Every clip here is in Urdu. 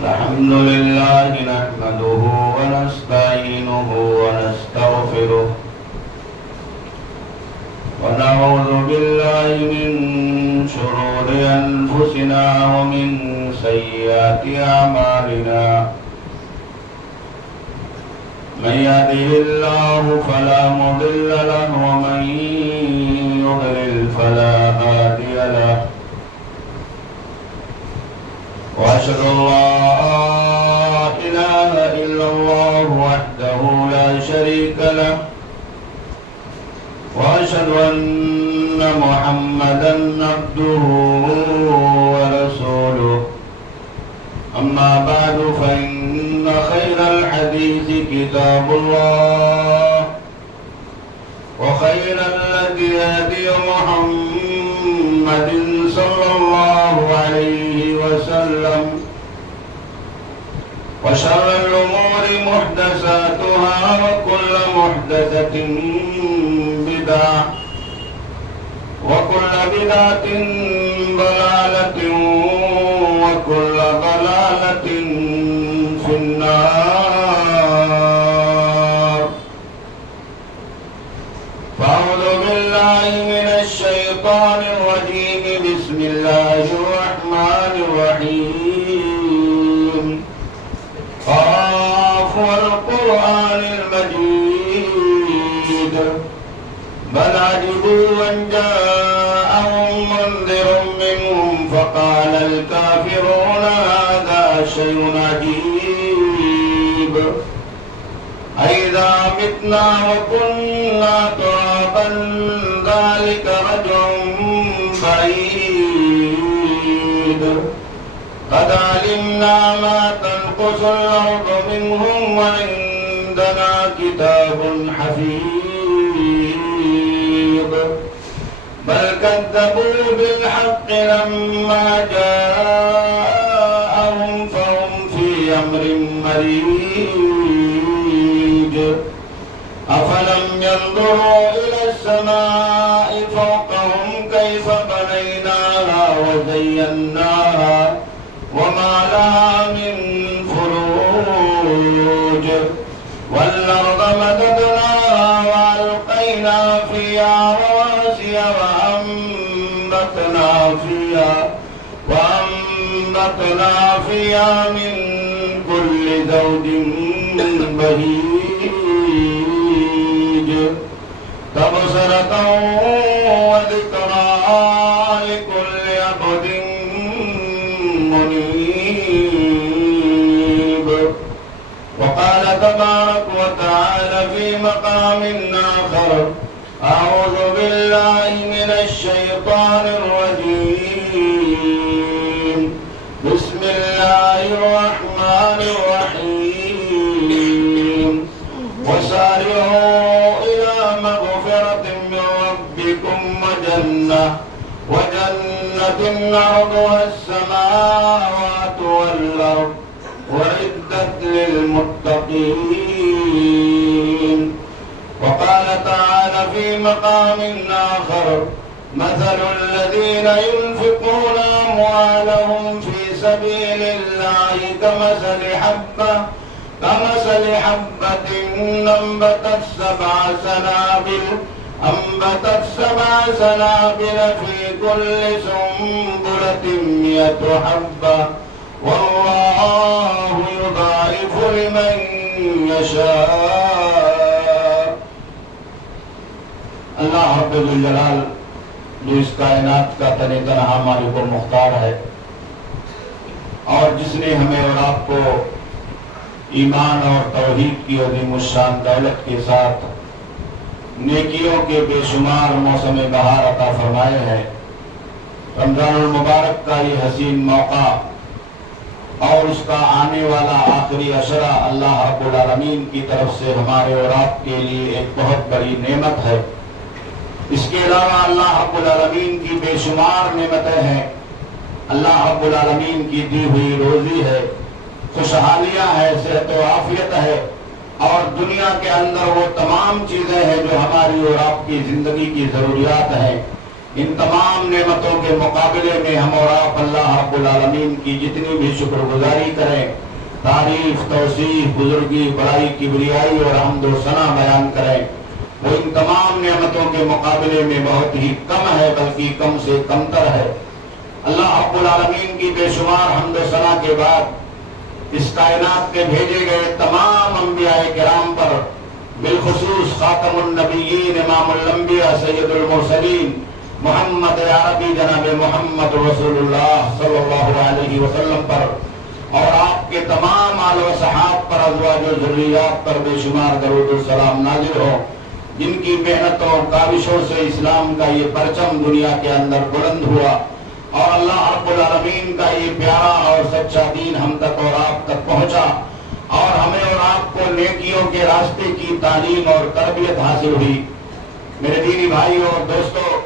الحمد لله نحمده ونستعينه ونستغفره ونعوذ بالله من شرور أنفسنا ومن سيئات أعمالنا من يهده الله فلا مضل له ومن يضلل فلا هادي له وأشهد أن لا إله إلا الله وحده لا شريك له وأشهد أن محمدا عبده ورسوله أما بعد فإن خير الحديث كتاب الله وخير الهدي هدي محمد صلى الله عليه وسلم وشر الأمور محدثاتها وكل محدثة بدعة وكل بدعة ضلالة وكل ضلالة في النار فأعوذ بالله من الشيطان الرجيم بسم الله الرحمن الرحيم قاف والقرآن المجيد بل عجبوا أن جاءهم منذر منهم فقال الكافرون هذا شيء عجيب أئذا متنا وكنا ترابا ذلك رجع بعيد قد علمنا ما تنقص الأرض منهم وعندنا كتاب حفيظ بل كذبوا بالحق لما جاءهم فهم في أمر مريج أفلم ينظروا إلى السماء فوقهم كيف بنيناها وزيناها وما لها من فروج والأرض مددناها وألقينا فيها رواسي وأنبتنا فيها من كل زوج بهيج تبصرة وذكرى لكل عبد منيب وقال تبارك وتعالى في مقام آخر أعوذ بالله من الشيطان الرجيم بسم الله الرحمن الرحيم وسارعوا إلى مغفرة من ربكم وجنة عرضها السماوات والأرض وعدت للمتقين وقال تعالى في مقام آخر مثل الذين ينفقون أموالهم في سبيل الله كمثل حبة أنبتت سبع سنابل في كل سنبلة 100 حبة والله يضاعف لمن يشاء اللہ رب الجلال جو اس کائنات کا تن تنہا مالک و مختار ہے اور جس نے ہمیں اور آپ کو ایمان اور توحید کی عظیم الشان دولت کے ساتھ نیکیوں کے بے شمار موسم بہار عطا فرمائے ہیں رمضان المبارک کا یہ حسین موقع اور اس کا آنے والا آخری عشرہ اللہ رب العالمین کی طرف سے ہمارے اور آپ کے لیے ایک بہت بڑی نعمت ہے اس کے علاوہ اللہ رب العالمین کی بے شمار نعمتیں ہیں اللہ رب العالمین کی دی ہوئی روزی ہے خوشحالیاں ہے صحت و عافیت ہے اور دنیا کے اندر وہ تمام چیزیں ہیں جو ہماری اور آپ کی زندگی کی ضروریات ہیں ان تمام نعمتوں کے مقابلے میں ہم اور آپ اللہ رب العالمین کی جتنی بھی شکر گزاری کریں، تعریف، توصیف، بزرگی، بڑائی، کبریائی اور حمد و ثنا بیان کریں، وہ ان تمام نعمتوں کے مقابلے میں بہت ہی کم ہے، بلکہ کم سے کم تر ہے۔ اللہ رب العالمین کی بے شمار حمد و ثنا کے بعد اس کائنات کے بھیجے گئے تمام انبیاء کرام پر، بالخصوص خاتم النبیین، امام الانبیاء، سید المرسلین، محمد عربی جناب محمد رسول اللہ صلی اللہ علیہ وسلم پر اور آپ کے تمام آل و صحاب پر، ازواج و ذریات پر بے شمار درود و سلام نازل ہو، جن کی محنتوں اور کاوشوں سے اسلام کا یہ پرچم دنیا کے اندر بلند ہوا اور اللہ رب العالمین کا یہ پیارا اور سچا دین ہم تک اور آپ تک پہنچا اور ہمیں اور آپ کو نیکیوں کے راستے کی تعلیم اور تربیت حاصل ہوئی۔ میرے دینی بھائی اور دوستو،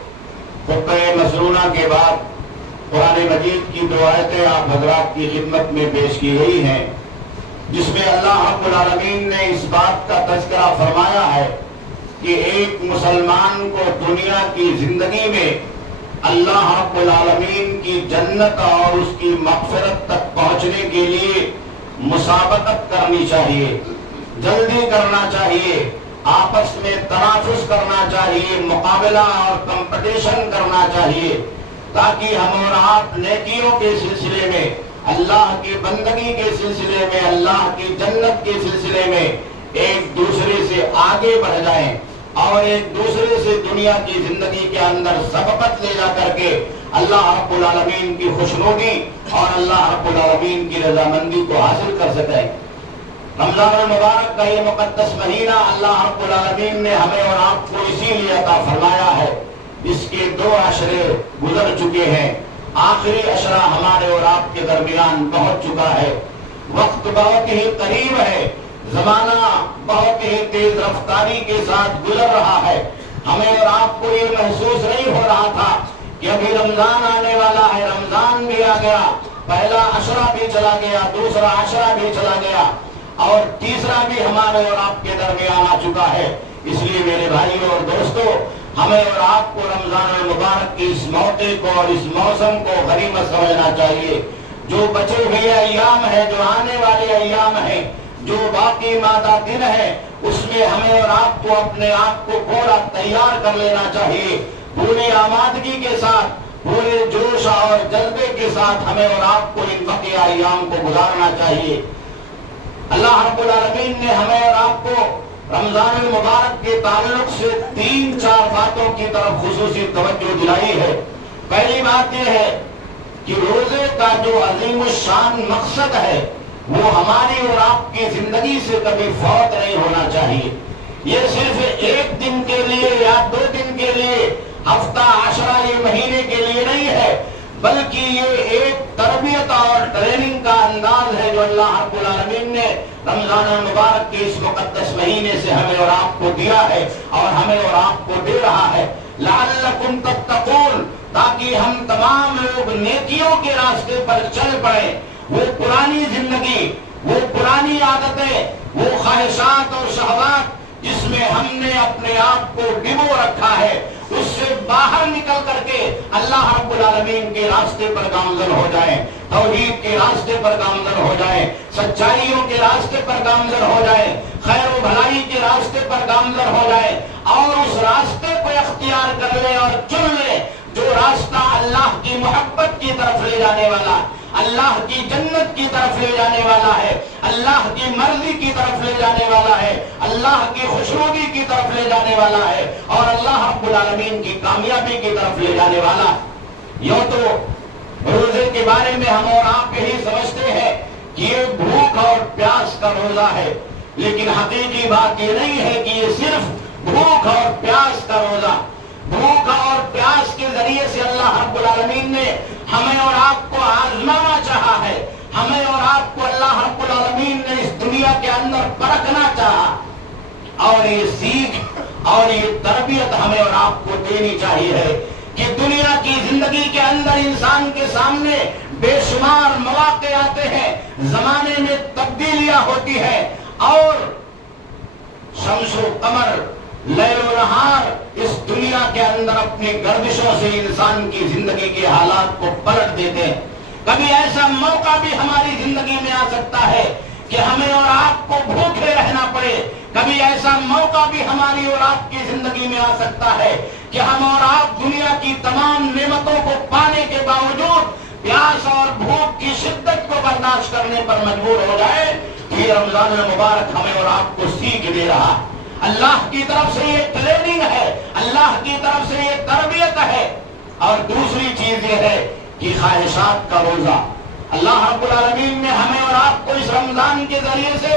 خطبہ مسنونہ کے بعد قرآن مجید کی دو آیتیں آپ حضرات کی خدمت میں پیش کی گئی ہیں، جس میں اللہ رب العالمین نے اس بات کا تذکرہ فرمایا ہے کہ ایک مسلمان کو دنیا کی زندگی میں اللہ رب العالمین کی جنت اور اس کی مغفرت تک پہنچنے کے لیے مسابقت کرنی چاہیے، جلدی کرنا چاہیے، آپس میں تنافس کرنا چاہیے، مقابلہ اور کمپٹیشن کرنا چاہیے، تاکہ ہم اور آپ نیکیوں کے سلسلے میں، اللہ کی بندگی کے سلسلے میں، اللہ کی جنت کے سلسلے میں ایک دوسرے سے آگے بڑھ جائیں اور ایک دوسرے سے دنیا کی زندگی کے اندر سبقت لے جا کر کے اللہ رب العالمین کی خوشنودی اور اللہ رب العالمین کی رضامندی کو حاصل کر سکیں۔ رمضان المبارک کا یہ مقدس مہینہ اللہ رب العالمین نے ہمیں اور آپ کو اسی لیے عطا فرمایا ہے۔ اس کے 2 عشرے گزر چکے ہیں، آخری عشرہ ہمارے اور آپ کے درمیان پہنچ چکا ہے، وقت بہت ہی قریب ہے، زمانہ بہت ہی تیز رفتاری کے ساتھ گزر رہا ہے۔ ہمیں اور آپ کو یہ محسوس نہیں ہو رہا تھا کہ ابھی رمضان آنے والا ہے، رمضان بھی آ گیا، پہلا عشرہ بھی چلا گیا، دوسرا عشرہ بھی چلا گیا اور تیسرا بھی ہمارے اور آپ کے درمیان آ چکا ہے۔ اس لیے میرے بھائیوں اور دوستو، ہمیں اور آپ کو رمضان المبارک کی اس موقع کو اور اس موسم کو غنیمت سمجھنا چاہیے۔ جو بچے ہوئے ایام ہیں، جو آنے والے ایام ہیں، جو باقی مادہ دن ہے، اس میں ہمیں اور آپ کو اپنے آپ کو پورا تیار کر لینا چاہیے، پوری آمادگی کے ساتھ، پورے جوش اور جذبے کے ساتھ ہمیں اور آپ کو ان بقیہ ایام کو گزارنا چاہیے۔ اللہ رب العالمین نے ہمیں اور آپ کو رمضان المبارک کے تعلق سے 3-4 باتوں کی طرف خصوصی توجہ دلائی ہے۔ پہلی بات یہ ہے کہ روزے کا جو عظیم الشان مقصد ہے وہ ہماری اور آپ کی زندگی سے کبھی فوت نہیں ہونا چاہیے۔ یہ صرف 1 دن کے لیے یا 2 دن کے لیے، ہفتہ، عشرہ، یہ مہینے کے لیے نہیں ہے، بلکہ یہ ایک تربیت اور ٹریننگ کا انداز ہے جو اللہ رب العالمین نے رمضان المبارک کے اس مقدس مہینے سے ہمیں اور آپ کو دیا ہے اور ہمیں اور آپ کو دے رہا ہے۔ لعلکم تتقون، تاکہ ہم تمام لوگ نیکیوں کے راستے پر چل پڑیں، وہ پرانی زندگی، وہ پرانی عادتیں، وہ خواہشات اور شہوات جس میں ہم نے اپنے آپ کو ڈبو رکھا ہے، اس سے باہر نکل کر کے اللہ رب العالمین کے راستے پر گامزن ہو جائیں، توحید کے راستے پر گامزن ہو جائیں، سچائیوں کے راستے پر گامزن ہو جائیں، خیر و بھلائی کے راستے پر گامزن ہو جائیں اور اس راستے کو اختیار کر لیں اور چن لیں جو راستہ اللہ کی محبت کی طرف لے جانے والا، اللہ کی جنت کی طرف لے جانے والا ہے، اللہ کی مرضی کی طرف لے جانے والا ہے، اللہ کی خوشنودی کی طرف لے جانے والا ہے اور اللہ رب العالمین کی کامیابی کی طرف لے جانے والا۔ یوں تو روزے کے بارے میں ہم اور آپ یہی سمجھتے ہیں کہ یہ بھوک اور پیاس کا روزہ ہے، لیکن حقیقی بات یہ نہیں ہے کہ یہ صرف بھوک اور پیاس کا روزہ۔ بھوک اور پیاس کے ذریعے سے اللہ رب العالمین نے ہمیں اور آپ کو آزمانا چاہا ہے، ہمیں اور آپ کو اللہ رب العالمین نے اس دنیا کے اندر پرکھنا چاہا اور یہ سیکھ اور یہ تربیت ہمیں اور آپ کو دینی چاہیے ہے کہ دنیا کی زندگی کے اندر انسان کے سامنے بے شمار مواقع آتے ہیں، زمانے میں تبدیلیاں ہوتی ہیں اور شمس و قمر، لیل و نہار اس دنیا کے اندر اپنی گردشوں سے انسان کی زندگی کے حالات کو پلٹ دیتے ہیں۔ کبھی ایسا موقع بھی ہماری زندگی میں آ سکتا ہے کہ ہمیں اور آپ کو بھوکے رہنا پڑے۔ کبھی ایسا موقع بھی ہماری اور آپ کی زندگی میں آ سکتا ہے کہ ہم اور آپ دنیا کی تمام نعمتوں کو پانے کے باوجود پیاس اور بھوک کی شدت کو برداشت کرنے پر مجبور ہو جائے۔ یہ رمضان المبارک ہمیں اور آپ کو سیکھ دے رہا، اللہ کی طرف سے یہ ٹریننگ ہے، اللہ کی طرف سے یہ تربیت ہے۔ اور دوسری چیز یہ ہے کہ خواہشات کا روزہ، اللہ رب العالمین نے ہمیں اور آپ کو اس رمضان کے ذریعے سے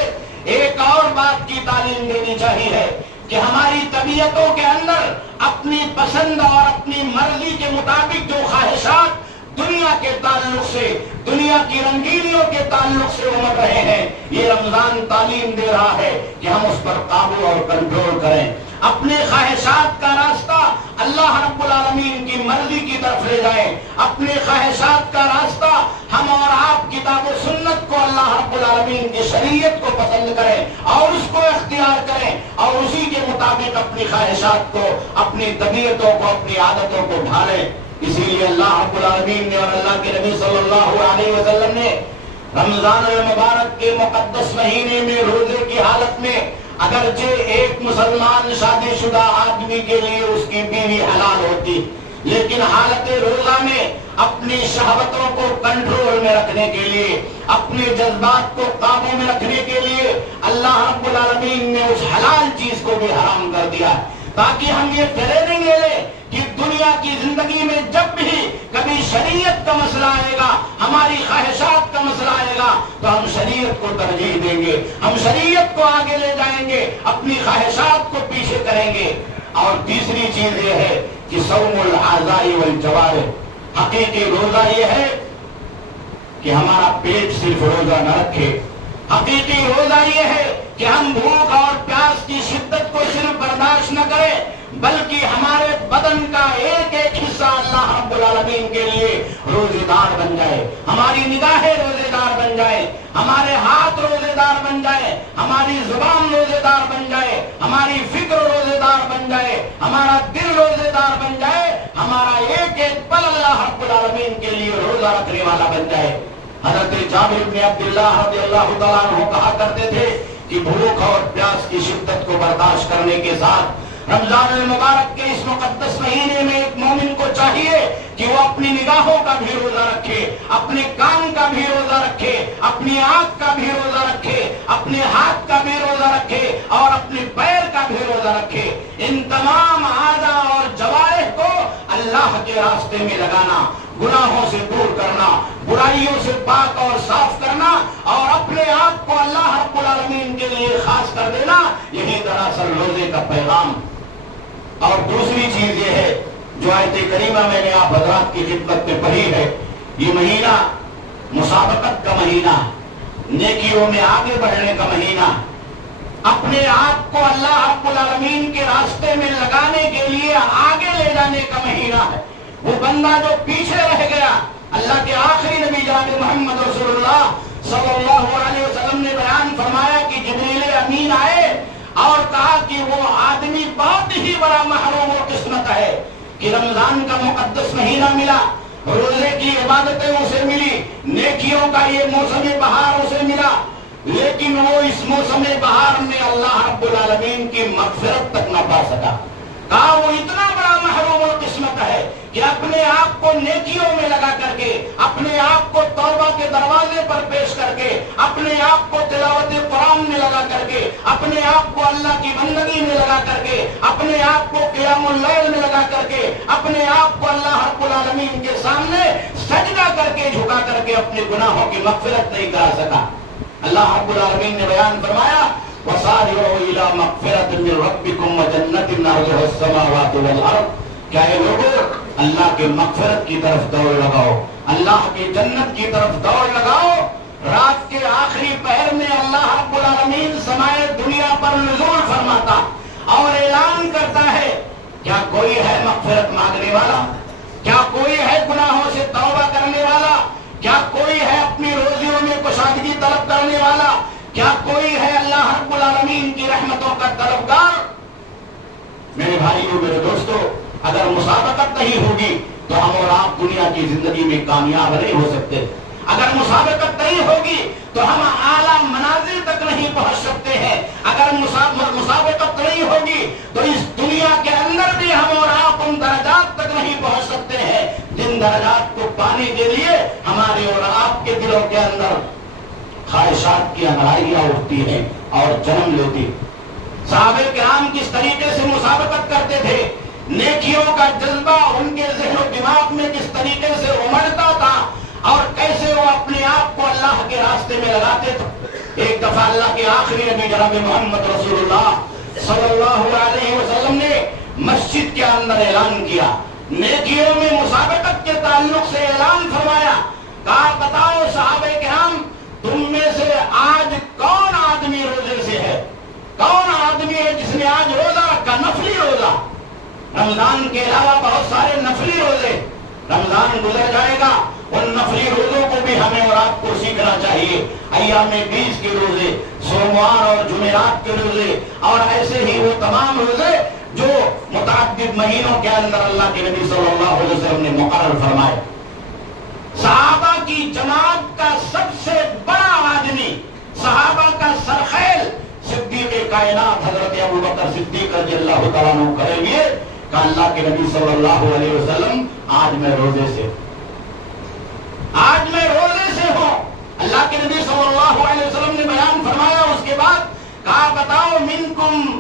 ایک اور بات کی تعلیم دینی چاہیے کہ ہماری طبیعتوں کے اندر اپنی پسند اور اپنی مرضی کے مطابق جو خواہشات دنیا کے تعلق سے، دنیا کی رنگینیوں کے تعلق سے امڑ رہے ہیں، یہ رمضان تعلیم دے رہا ہے کہ ہم اس پر قابو اور کنٹرول کریں، اپنے خواہشات کا راستہ اللہ رب العالمین کی مرضی کی طرف لے جائیں، اپنے خواہشات کا راستہ ہم اور آپ کتاب و سنت کو، اللہ رب العالمین کی شریعت کو پسند کریں اور اس کو اختیار کریں اور اسی کے مطابق اپنی خواہشات کو، اپنی طبیعتوں کو، اپنی عادتوں کو ڈھالیں۔ اسی لیے اللہ رب العالمین نے اور اللہ کے نبی صلی اللہ علیہ وسلم نے رمضان المبارک کے مقدس مہینے میں روزے کی حالت میں، اگرچہ ایک مسلمان شادی شدہ آدمی کے لیے اس کی بیوی حلال ہوتی، لیکن حالت روزہ میں اپنی شہوتوں کو کنٹرول میں رکھنے کے لیے، اپنے جذبات کو قابو میں رکھنے کے لیے اللہ رب العالمین نے اس حلال چیز کو بھی حرام کر دیا، تاکہ ہم یہ ٹریننگ لے لیں کہ دنیا کی زندگی میں جب بھی کبھی شریعت کا مسئلہ آئے گا، ہماری خواہشات کا مسئلہ آئے گا، تو ہم شریعت کو ترجیح دیں گے، ہم شریعت کو آگے لے جائیں گے، اپنی خواہشات کو پیچھے کریں گے۔ اور تیسری چیز یہ ہے کہ صوم الاعضاء والجوارح، حقیقی روزہ یہ ہے کہ ہمارا پیٹ صرف روزہ نہ رکھے، حقیقی روزہ یہ ہے کہ ہم بھوک اور پیاس کی شدت کو صرف برداشت نہ کریں، بلکہ ہمارے بدن کا ایک ایک حصہ اللہ رب العالمین کے لیے روزے دار بن جائے، ہماری نگاہیں روزے دار بن جائے، ہمارے ہاتھ روزے دار بن جائے، ہماری زبان روزے دار بن جائے، ہماری فکر روزے دار بن جائے، ہمارا دل روزے دار بن جائے، ہمارا ایک ایک پل اللہ رب العالمین کے لیے روزہ رکھنے والا بن جائے۔ حضرت جابر بن عبداللہ رضی اللہ تعالیٰ عنہ کہا کرتے تھے کہ بھوک اور پیاس کی شدت کو برداشت کرنے کے ساتھ رمضان المبارک کے اس مقدس مہینے میں ایک مومن کو چاہیے کہ وہ اپنی نگاہوں کا بھی روزہ رکھے، اپنے کان کا بھی روزہ رکھے، اپنی آنکھ کا بھی روزہ رکھے، اپنے ہاتھ کا بھی روزہ رکھے اور اپنے پیر کا بھی روزہ رکھے۔ ان تمام اعضاء اور جوارح کو اللہ کے راستے میں لگانا، گناہوں سے دور کرنا، برائیوں سے پاک اور صاف کرنا اور اپنے آپ کو اللہ رب العالمین کے لیے خاص کر دینا، یہی دراصل روزے کا پیغام۔ اور دوسری چیز یہ ہے جو آیت کریمہ میں نے آپ حضرات کی خدمت میں پڑھی ہے، یہ مہینہ مسابقت کا مہینہ، نیکیوں میں آگے بڑھنے کا مہینہ، اپنے آپ کو اللہ رب العالمین کے راستے میں لگانے کے لیے آگے لے جانے کا مہینہ ہے۔ وہ بندہ جو پیچھے رہ گیا، اللہ کے آخری نبی جناب محمد رسول اللہ صلی اللہ علیہ وسلم نے بیان فرمایا کہ جبریل امین آئے اور کہا کہ وہ آدمی بہت ہی بڑا محروم و قسمت ہے کہ رمضان کا مقدس مہینہ ملا، روزے کی عبادتیں اسے ملی، نیکیوں کا یہ موسم بہار اسے ملا، لیکن وہ اس موسم بہار میں اللہ رب العالمین کی مغفرت تک نہ پا سکا۔ کہا وہ اتنا بڑا محروم و قسمت ہے کہ اپنے آپ کو نیکیوں میں لگا کر کے، اپنے آپ کو توبہ کے دروازے پر پیش کر کے، اپنے آپ کو تلاوت قرآن میں لگا کر کے، اپنے آپ کو اللہ کی بندگی میں لگا کر کے، اپنے آپ کو قیام اللیل میں لگا کر کے، اپنے آپ کو اللہ رب العالمین کے سامنے سجدہ کر کے، جھکا کر کے اپنے گناہوں کی مغفرت نہیں کرا سکا۔ اللہ رب العالمین نے بیان فرمایا وَسَارِعُوا إِلَىٰ مَغْفِرَةٍ مِّن رَّبِّكُمْ وَجَنَّةٍ عَرْضُهَا السَّمَاوَاتُ وَالْأَرْضُ۔ کیا یہ لوگوں اللہ کے مغفرت کی طرف دوڑ لگاؤ، اللہ کی جنت کی طرف دوڑ لگاؤ۔ رات کے آخری پہر میں اللہ رب العالمین سمائے دنیا پر نزول فرماتا اور اعلان کرتا ہے، کیا کوئی ہے مغفرت مانگنے والا؟ کیا کوئی ہے گناہوں سے توبہ کرنے والا؟ کیا کوئی ہے اپنی روزیوں میں کشادگی طلب کرنے والا؟ کیا کوئی ہے اللہ رب العالمین کی رحمتوں کا طلبگار؟ میرے بھائیوں میرے دوستوں، اگر مسابقت نہیں ہوگی تو ہم اور آپ دنیا کی زندگی میں کامیاب نہیں ہو سکتے۔ اگر مسابقت نہیں ہوگی تو ہم اعلیٰ منازل تک نہیں پہنچ سکتے ہیں۔ اگر مسابقت نہیں ہوگی تو اس دنیا کے اندر بھی ہم اور آپ ان درجات تک نہیں پہنچ سکتے ہیں جن درجات کو پانے کے لیے ہمارے اور آپ کے دلوں کے اندر خواہشات کی انگڑائیاں اٹھتی ہیں اور جنم لیتی۔ صحابہ کرام کس طریقے سے مسابقت کرتے تھے، نیکیوں کا جذبہ ان کے ذہن و دماغ میں کس طریقے سے امڑتا تھا اور کیسے وہ اپنے آپ کو اللہ کے راستے میں لگاتے تھے۔ ایک دفعہ اللہ کے آخری نبی جناب محمد رسول اللہ صلی اللہ علیہ وسلم نے مسجد کے اندر اعلان کیا، نیکیوں میں مسابقت کے تعلق سے اعلان فرمایا۔ کہا بتاؤ صحابہ کرام، تم میں سے آج کون آدمی روزے سے ہے؟ کون آدمی ہے جس نے آج روزہ رکھا، نفلی روزہ؟ رمضان کے علاوہ بہت سارے نفلی روزے، رمضان گزر جائے گا، ان نفلی روزوں کو بھی ہمیں اور آپ کو سیکھنا چاہیے۔ ایام 20 کے روزے، سوموار اور جمعرات کے روزے، اور ایسے ہی وہ تمام روزے جو متعدد مہینوں کے اندر اللہ کے نبی صلی اللہ علیہ وسلم نے مقرر فرمائے۔ صحابہ کی جماعت کا سب سے بڑا آدمی، صحابہ کا سرخیل، صدیق کائنات حضرت ابوبکر صدیق رضی اللہ تعالیٰ عنہ کریں گے کہ اللہ کے نبی صلی اللہ علیہ وسلم آج میں روزے سے ہوں۔ اللہ کے نبی صلی اللہ علیہ وسلم نے بیان فرمایا، اس کے بعد کہا بتاؤ منکم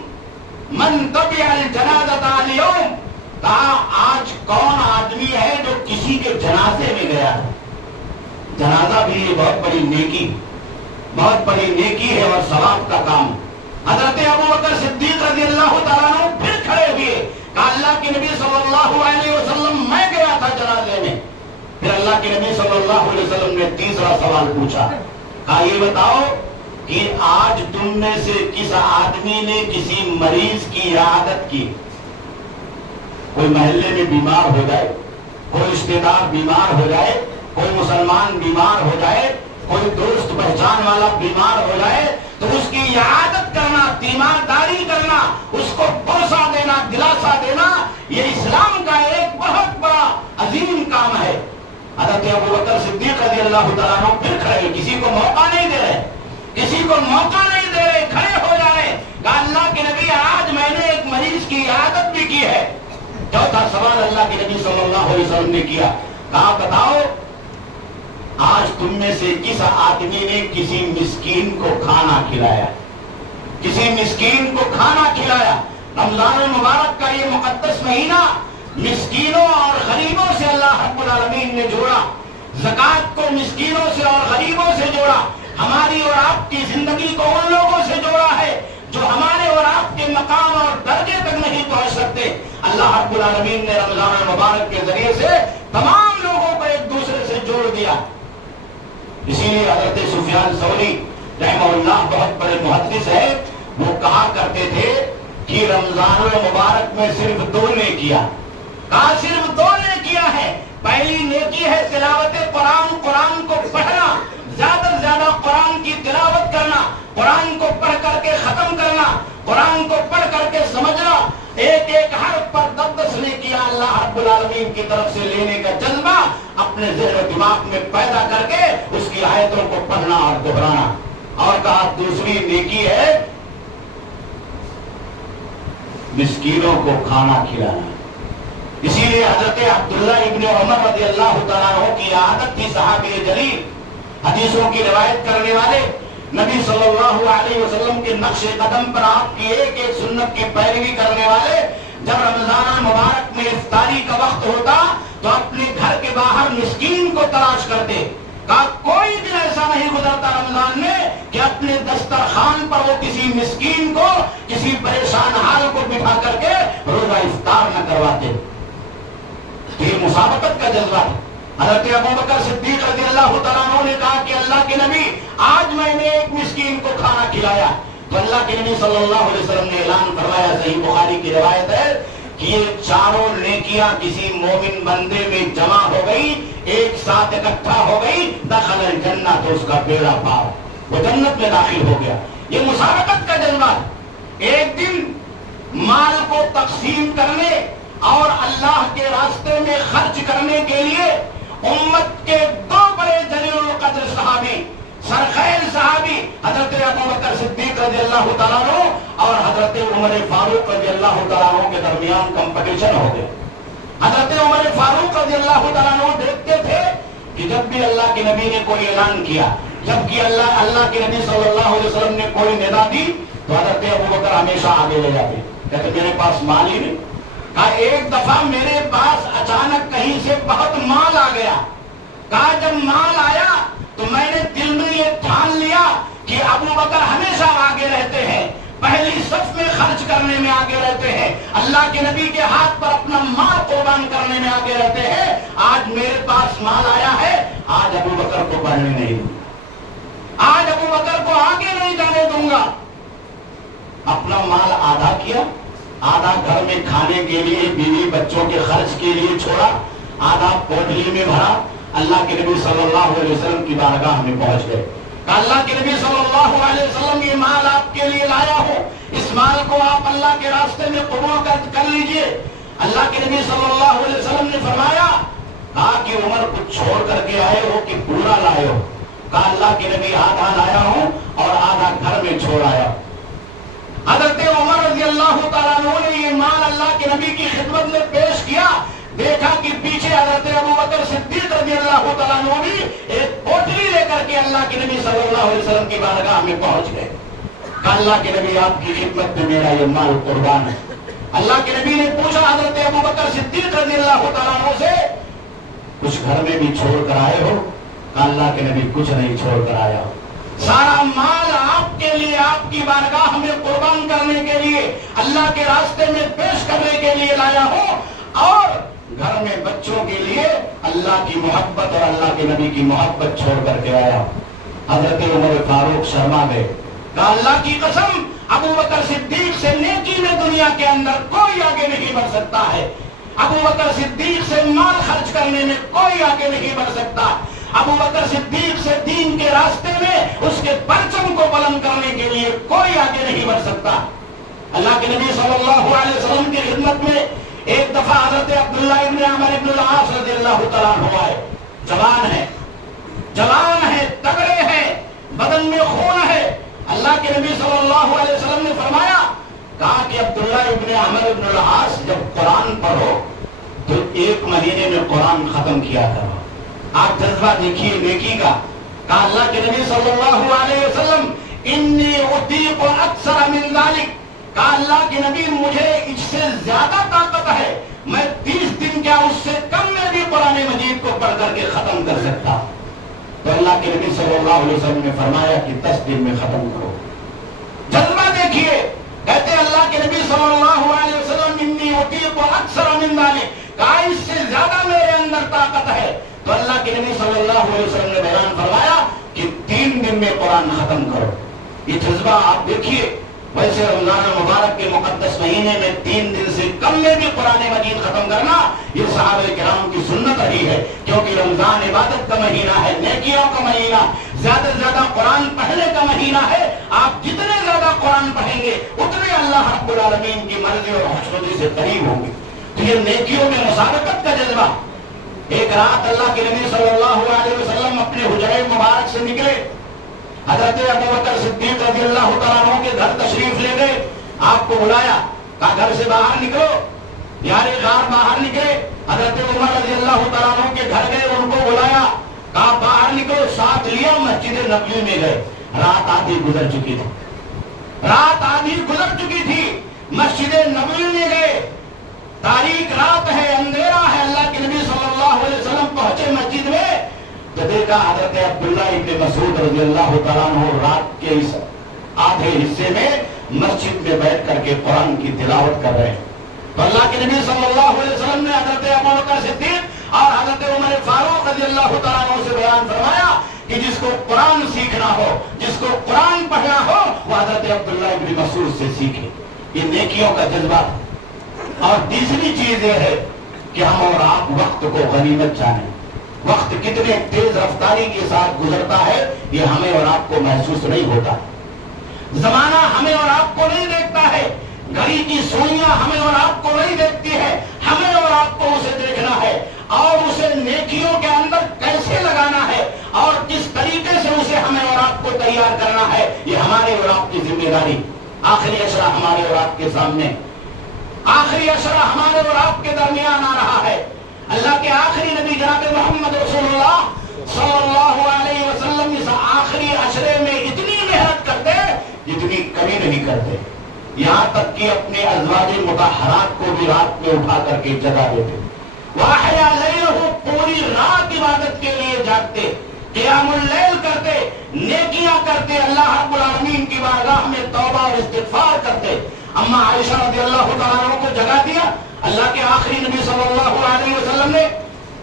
من تبع الجنازۃ اليوم، کہا آج کون آدمی ہے جو کسی کے جنازے میں گیا ہے؟ جنازہ بھی یہ بہت بڑی نیکی ہے اور ثواب کا کام۔ حضرت ابوبکر صدیق رضی اللہ تعالیٰ عنہ پھر کھڑے ہوئے، کہا اللہ کے نبی صلی اللہ علیہ وسلم میں گیا تھا جنازے میں۔ پھر اللہ کے نبی صلی اللہ علیہ وسلم نے تیسرا سوال پوچھا، کہا یہ بتاؤ کہ آج تم میں سے کس آدمی نے کسی مریض کی عیادت کی؟ کوئی محلے میں بیمار ہو جائے، کوئی رشتے دار بیمار ہو جائے، کوئی مسلمان بیمار ہو جائے، کوئی دوست پہچان والا بیمار ہو جائے تو اس کی عیادت کرنا، تیمارداری کرنا، اس کو بوسہ دینا، دلاسا دینا، یہ اسلام کا ایک بہت بڑا عظیم کام ہے۔ حضرت ابوبکر صدیق رضی اللہ تعالیٰ عنہ پھر کھڑے، کسی کو موقع نہیں دے رہے، کھڑے ہو جائے، کہا اللہ کے نبی آج میں نے ایک مریض کی عیادت بھی کی ہے۔ چوتھا سوال اللہ کے نبی صلی اللہ علیہ وسلم نے کیا، کہا بتاؤ آج تم میں سے کس آدمی نے کسی مسکین کو کھانا کھلایا؟ کسی مسکین کو کھانا کھلایا۔ رمضان المبارک کا یہ مقدس مہینہ مسکینوں اور غریبوں سے اللہ رب العالمین نے جوڑا، زکوٰۃ کو مسکینوں سے اور غریبوں سے جوڑا، ہماری اور آپ کی زندگی کو ان لوگوں سے جوڑا ہے جو ہمارے اور آپ کے مقام اور درجے تک نہیں پہنچ سکتے۔ اللہ رب العالمین نے رمضان المبارک کے ذریعے سے تمام لوگوں کو ایک دوسرے سے جوڑ دیا۔ اسی لیے حضرت سفیان ثوری رحمہ اللہ بہت بڑے محدث ہے، وہ کہا کرتے تھے کہ رمضان المبارک میں صرف 2 نیکیاں، کہا صرف 2 نیکیاں ہیں۔ پہلی نیکی ہے تلاوت قرآن، قرآن کو پڑھنا، زیادہ سے زیادہ قرآن کی تلاوت کرنا، قرآن کو پڑھ کر کے ختم کرنا، قرآن کو پڑھ کر کے سمجھنا، ایک ایک حرف پر 10 نیکیاں اللہ رب العالمین کی طرف سے لینے کا جذبہ اپنے ذہن و دماغ میں پیدا کر کے اس کی آیتوں کو پڑھنا اور دہرانا۔ اور کہا دوسری نیکی ہے مسکینوں کو کھانا کھلانا۔ اسی لیے حضرت عبداللہ ابن عمر رضی اللہ تعالیٰ عنہ کی عادت تھی، صحابی جلیل، حدیثوں کی روایت کرنے والے، نبی صلی اللہ علیہ وسلم کے نقش قدم پر آپ کی ایک ایک سنت کی پیروی کرنے والے، جب رمضان مبارک میں افطاری کا وقت ہوتا تو اپنے گھر کے باہر مسکین کو تلاش کرتے۔ کہا کوئی دن ایسا نہیں گزرتا رمضان میں کہ اپنے دسترخوان پر وہ کسی مسکین کو، کسی پریشان حال کو بٹھا کر کے روزہ افطار نہ کرواتے۔ یہ مسابقت کا جذبہ ہے۔ حضرت ابوبکر صدیق رضی اللہ تعالیٰ عنہ نے کہا کہ اللہ کے نبی آج میں نے ایک مسکین کو کھانا کھلایا، تو اللہ کے نبی صلی اللہ علیہ وسلم نے اعلان فرمایا، صحیح بخاری کی روایت ہے کہ یہ چاروں نیکیاں کسی مومن بندے میں جمع ہو گئی، ایک ساتھ اکٹھا ہو گئی، دخل الجنہ، تو اس کا بیڑا پار، وہ جنت میں داخل ہو گیا۔ یہ مسابقت کا جذبہ ہے۔ ایک دن مال کو تقسیم کرنے اور اللہ کے راستے میں خرچ کرنے کے لیے امت کے دو بڑے جلیل القدر صحابی، سرخیل صحابی حضرت ابو بکر صدیق رضی اللہ تعالیٰ عنہ اور حضرت عمر فاروق رضی اللہ تعالیٰ عنہ کے درمیان کمپٹیشن ہو گئے۔ حضرت عمر فاروق رضی اللہ تعالیٰ عنہ دیکھتے تھے کہ جب بھی اللہ کے نبی نے کوئی اعلان کیا، جب کہ اللہ کے نبی صلی اللہ علیہ وسلم نے کوئی ندا دی تو حضرت ابو بکر ہمیشہ آگے لے جاتے، کہتے میرے پاس مال ہی نہیں۔ کہا ایک دفعہ میرے پاس اچانک کہیں سے بہت مال آ گیا، کہا جب مال آیا تو میں نے دل میں یہ ٹھان لیا کہ ابو بکر ہمیشہ آگے رہتے ہیں، پہلی صف میں خرچ کرنے میں آگے رہتے ہیں، اللہ کے نبی کے ہاتھ پر اپنا مال قربان کرنے میں آگے رہتے ہیں۔ آج میرے پاس مال آیا ہے، آج ابو بکر کو بڑھنے نہیں دوں گا، آج ابو بکر کو آگے نہیں جانے دوں گا۔ اپنا مال آدھا کیا، آدھا گھر میں کھانے کے لیے، بیوی بچوں کے خرچ کے لیے چھوڑا، آدھا پوٹلی میں بھرا، اللہ کے نبی صلی اللہ علیہ وسلم کی بارگاہ میں پہنچ گئے۔ کہ اللہ کے نبی صلی اللہ علیہ وسلم یہ مال آپ کے لیے لایا ہوں، اس مال کو آپ اللہ کے راستے میں قبول کر لیجئے۔ اللہ کے نبی صلی اللہ علیہ وسلم نے فرمایا، کہا کہ عمر کچھ چھوڑ کر کے آئے ہو کہ پورا لائے ہو؟ کہا اللہ کے نبی آدھا لایا ہوں اور آدھا گھر میں چھوڑ آیا۔ حضرت عمر رضی اللہ تعالیٰ عنہ نے یہ مال اللہ کے نبی کی خدمت میں پیش کیا، دیکھا کہ پیچھے حضرت ابو بکر صدیق رضی اللہ تعالیٰ عنہ بھی ایک پوٹلی لے کر کے اللہ کے نبی صلی اللہ علیہ وسلم کی بارگاہ میں پہنچ گئے۔ کہا اللہ کے نبی آپ کی خدمت میں میرا یہ مال قربان ہے۔ اللہ کے نبی نے پوچھا حضرت ابو بکر صدیق رضی اللہ تعالیٰ عنہ سے، کچھ گھر میں بھی چھوڑ کر آئے ہو؟ کہا اللہ کے نبی کچھ نہیں چھوڑ کر آیا ہو، سارا مال آپ کے لیے، آپ کی بارگاہ میں قربان کرنے کے لیے، اللہ کے راستے میں پیش کرنے کے لیے لایا ہوں، اور گھر میں بچوں کے لیے اللہ کی محبت اور اللہ کے نبی کی محبت چھوڑ کر کے آیا۔ حضرت عمر فاروق شرما گئے، کہا اللہ کی قسم ابو بکر صدیق سے نیکی میں دنیا کے اندر کوئی آگے نہیں بڑھ سکتا ہے، ابو بکر صدیق سے مال خرچ کرنے میں کوئی آگے نہیں بڑھ سکتا، ابو بکر صدیق سے دین کے راستے میں اس کے پرچم کو بلند کرنے کے لیے کوئی آگے نہیں بڑھ سکتا۔ اللہ کے نبی صلی اللہ علیہ وسلم کی خدمت میں ایک دفعہ حضرت عبداللہ ابن عمر ابن العاص رضی اللہ تعالیٰ عنہ آئے، جوان ہے، تگڑے ہیں، بدن میں خون ہے۔ اللہ کے نبی صلی اللہ علیہ وسلم نے فرمایا، کہا کہ عبداللہ ابن عمر ابن العاص جب قرآن پڑھو تو 1 مہینے میں قرآن ختم کیا کرو۔ آپ جذبہ دیکھیے نیکی کا۔ کہا اللہ کے نبی صلی اللہ علیہ وسلم انی اطیق اکثر من ذلک، کہا اللہ کے نبی مجھے اس سے زیادہ طاقت ہے، میں 30 دن کیا اس سے کم میں بھی قرآن مجید کو پڑھ کر کے ختم کر سکتا۔ تو اللہ کے نبی صلی اللہ علیہ وسلم نے فرمایا کہ 10 دن میں ختم کرو۔ جذبہ دیکھیے، کہتے اللہ کے نبی صلی اللہ علیہ وسلم انی اطیق اکثر من ذلک، کہا اس سے زیادہ میرے اندر طاقت ہے۔ تو اللہ کے نبی صلی اللہ علیہ وسلم نے بیان فرمایا کہ 3 دن میں قرآن ختم کرو۔ یہ جذبہ آپ دیکھیے، ویسے رمضان المبارک کے مقدس مہینے میں 3 دن سے کم میں بھی قرآن مجید ختم کرنا یہ صحابہ کرام کی سنت رہی ہے، کیونکہ رمضان عبادت کا مہینہ ہے، نیکیوں کا مہینہ، زیادہ سے زیادہ قرآن پڑھنے کا مہینہ ہے۔ آپ جتنے زیادہ قرآن پڑھیں گے اتنے اللہ رب العالمین کی مرضی اور خوشنودی سے قریب ہوں گے۔ تو یہ نیکیوں میں مسابقت کا جذبہ۔ ایک رات اللہ کے نبی صلی اللہ علیہ وسلم اپنے حجرے مبارک سے نکلے، حضرت ابو بکر صدیق رضی اللہ تعالیٰ عنہ کے گھر تشریف لے گئے، آپ کو بلایا، کہا گھر سے باہر نکلو، یار غار باہر نکلے۔ حضرت عمر رضی اللہ تعالیٰ عنہ کے گھر گئے، ان کو بلایا، کہا باہر نکلو، ساتھ لیا، مسجد نبوی میں گئے۔ رات آدھی گزر چکی تھی، مسجد نبوی میں گئے، تاریک رات ہے، اندھیرا ہے۔ اللہ کے نبی صلی اللہ علیہ وسلم پہنچے مسجد میں تو دیکھا حضرت عبداللہ ابن مسعود رضی اللہ تعالیٰ عنہ رات کے اس آدھے حصے میں مسجد میں بیٹھ کر کے قرآن کی تلاوت کر رہے ہیں۔ تو اللہ کے نبی صلی اللہ علیہ وسلم نے حضرت ابو بکر صدیق اور حضرت عمر فاروق رضی اللہ تعالیٰ عنہ سے بیان فرمایا کہ جس کو قرآن سیکھنا ہو، جس کو قرآن پڑھنا ہو، وہ حضرت عبداللہ ابن مسعود سے سیکھے۔ یہ نیکیوں کا جذبہ۔ اور تیسری چیز یہ ہے کہ ہم اور آپ وقت کو غنیمت جانیں۔ وقت کتنے تیز رفتاری کے ساتھ گزرتا ہے یہ ہمیں اور آپ کو محسوس نہیں ہوتا۔ زمانہ ہمیں اور آپ کو نہیں دیکھتا ہے، گھڑی کی سوئیاں ہمیں اور آپ کو نہیں دیکھتی ہے، ہمیں اور آپ کو اسے دیکھنا ہے اور اسے نیکیوں کے اندر کیسے لگانا ہے اور کس طریقے سے اسے ہمیں اور آپ کو تیار کرنا ہے، یہ ہمارے اور آپ کی ذمہ داری۔ آخری عشرہ ہمارے اور آپ کے سامنے، آخری عشرہ ہمارے اور آپ کے درمیان آ رہا ہے۔ اللہ کے آخری نبی جناب محمد رسول اللہ صلی اللہ علیہ وسلم اس آخری عشرے میں اتنی محنت کرتے جتنی کبھی نہیں کرتے، یہاں تک کہ اپنے ازواج مطہرات کو بھی رات میں اٹھا کر کے جگا دیتے، وَأَحْيَا لَيْلَهُ، پوری رات عبادت کے لیے جاگتے، قیام اللیل کرتے، نیکیاں کرتے، اللہ رب العالمین کی بارگاہ میں توبہ اور استغفار کرتے۔ اما عائشہ رضی اللہ تعالیٰ عنہ کو جگا دیا اللہ کے آخری نبی صلی اللہ علیہ وسلم نے۔